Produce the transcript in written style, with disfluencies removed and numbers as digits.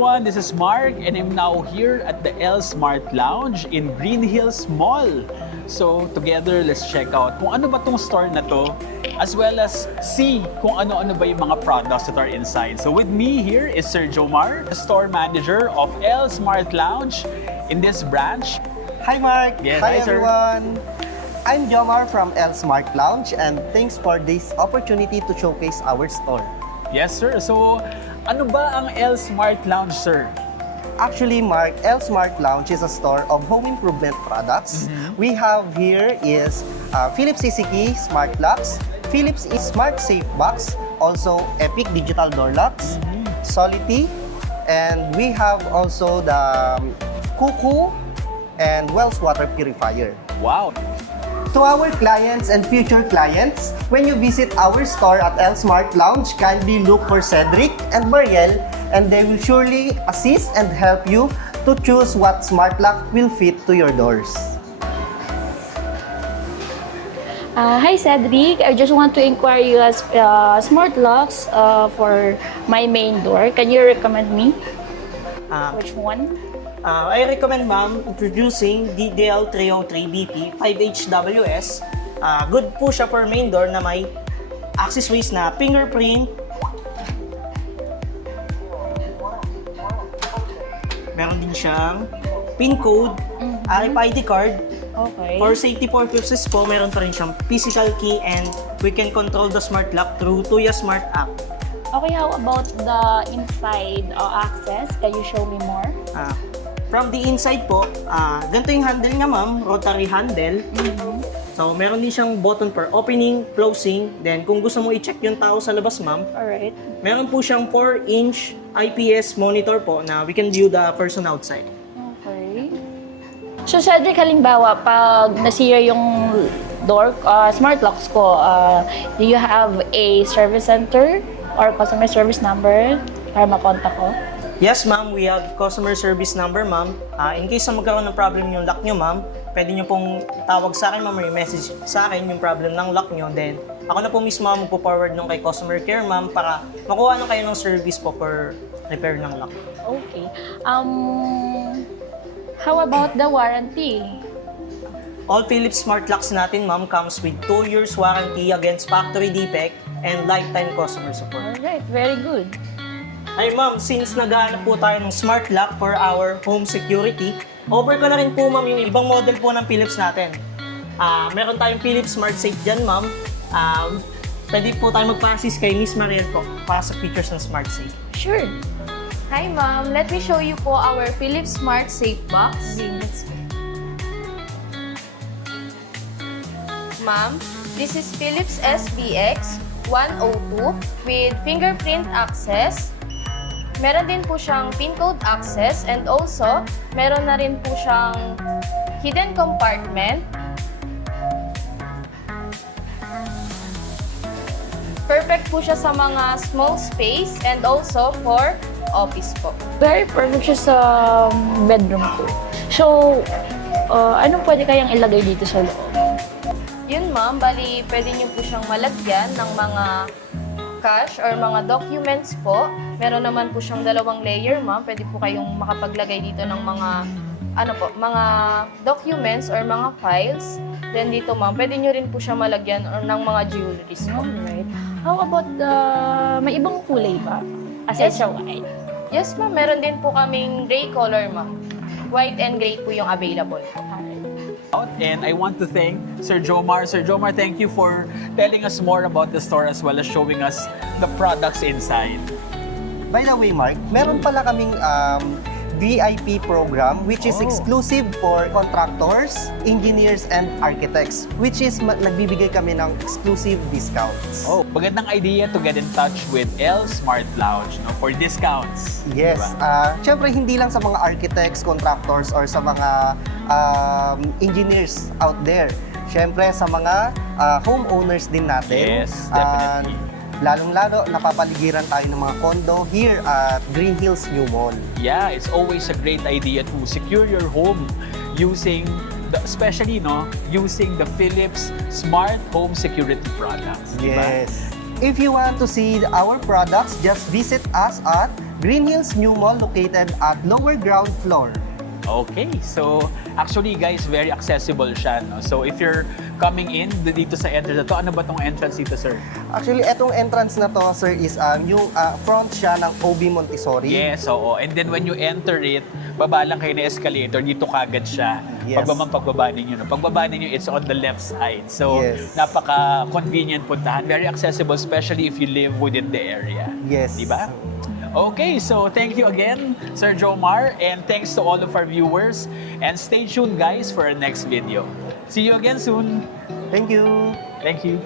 everyone, this is Mark and I'm now here at the L Smart Lounge in Greenhills Mall. So together, let's check out kung ano ba tong store na to, as well as see kung ano-ano ba yung mga products that are inside. So with me here is Sir Jomar, the store manager of L Smart Lounge in this branch. Hi Mark! Yes, hi hi, sir. everyone! I'm Jomar from L Smart Lounge and thanks for this opportunity to showcase our store. Yes, sir. So ano ba ang L Smart Lounge, sir? Actually, Mark, L Smart Lounge is a store of home improvement products. We have here is Philips CCKey Smart Locks, Philips Smart Safe Box, also Epic Digital Door Locks, Solity, and we have also the Cuckoo and Wells Water Purifier. Wow! To our clients and future clients, when you visit our store at L Smart Lounge, kindly look for Cedric and Mariel, and they will surely assist and help you to choose what smart lock will fit to your doors. Hi Cedric, I just want to inquire you as smart locks for my main door. Can you recommend me? Which one? I recommend, ma'am, introducing DDL303BP 5HWS. Good po siya for main door na may access ways na fingerprint. Meron din siyang PIN code, RFID card. Okay. For safety purposes po, meron pa rin siyang physical key and we can control the smart lock through Tuya Smart app. Okay, how about the inside access? Can you show me more? From the inside po, ganito yung handle niya, ma'am, rotary handle. So, meron din siyang button for opening, closing. Then, kung gusto mo i-check yung tao sa labas, ma'am, Alright. meron po siyang 4-inch IPS monitor po na we can view the person outside. Okay. So Cedric, halimbawa, pag nasira yung door, smart locks ko, do you have a service center or customer service number para makontak ko? Yes, ma'am, we have customer service number, ma'am. In case na magkaroon ng problem yung lock nyo, ma'am, pwede nyo pong tawag sa akin, ma'am, or message sa akin yung problem ng lock nyo. Then, ako na po mismo magpo-forward nung kay customer care, ma'am, para makuha na kayo ng service po for repair ng lock. Okay. How about the warranty? All Philips smart locks natin, ma'am, comes with 2 years warranty against factory defect and lifetime customer support. Alright, very good. Ay, ma'am, since naghahanap po tayo ng smart lock for our home security, offer ko na rin po, ma'am, yung ibang model po ng Philips natin. Meron tayong Philips Smart Safe dyan, ma'am. Pwede po tayo magpa-assist kay Miss Mariel po para sa features ng Smart Safe. Sure. Hi ma'am, let me show you po our Philips Smart Safe Box. Ma'am, this is Philips SBX 102 with fingerprint access. Meron din po siyang PIN code access and also meron na rin po siyang hidden compartment. Perfect po siya sa mga small space and also for office po. Very perfect siya sa bedroom ko. So, anong pwede kayang ilagay dito sa loob? Yun ma'am, bali pwede niyo po siyang malagyan ng mga cash or mga documents po. Meron naman po siyang 2 layer ma'am. Pwede po kayong makapaglagay dito ng mga mga documents or mga files. Then dito ma'am, pwede niyo rin po siya malagyan or ng mga jewelries po. Alright. How about the... May ibang kulay ba? Aside sa white. Yes ma'am, meron din po kaming gray color ma'am. White and gray po yung available po. And I want to thank Sir Jomar. Sir Jomar, thank you for telling us more about the store as well as showing us the products inside. By the way, Mark, meron pala kaming VIP program which is exclusive for contractors, engineers, and architects, which is nagbibigay kami ng exclusive discounts. Oh, magandang idea to get in touch with L Smart Lounge, no, for discounts. Yes. Diba? Siyempre, hindi lang sa mga architects, contractors, or sa mga engineers out there. Siyempre, sa mga homeowners din natin. Yes, definitely. Lalong-lalo, napapaligiran tayo ng mga condo here at Greenhills New Mall. Yeah, it's always a great idea to secure your home using, especially using the Philips Smart Home Security products. Diba? Yes. If you want to see our products, just visit us at Greenhills New Mall located at lower ground floor. Okay, so actually guys, very accessible siya. No? So if you're coming in dito sa entrance na to, ano ba tong entrance dito, sir? Actually, etong entrance na to, sir, is yung front siya ng OB Montessori. Yes, oo. And then when you enter it, baba lang kayo na escalator, dito kagad siya. Yes. Pagbaba ninyo. No? Pagbaba ninyo, it's on the left side. So, Yes. napaka-convenient puntahan. Very accessible, especially if you live within the area. Yes. Diba? Okay, so thank you again, Sir Jomar, and thanks to all of our viewers. And stay tuned, guys, for our next video. See you again soon. Thank you. Thank you.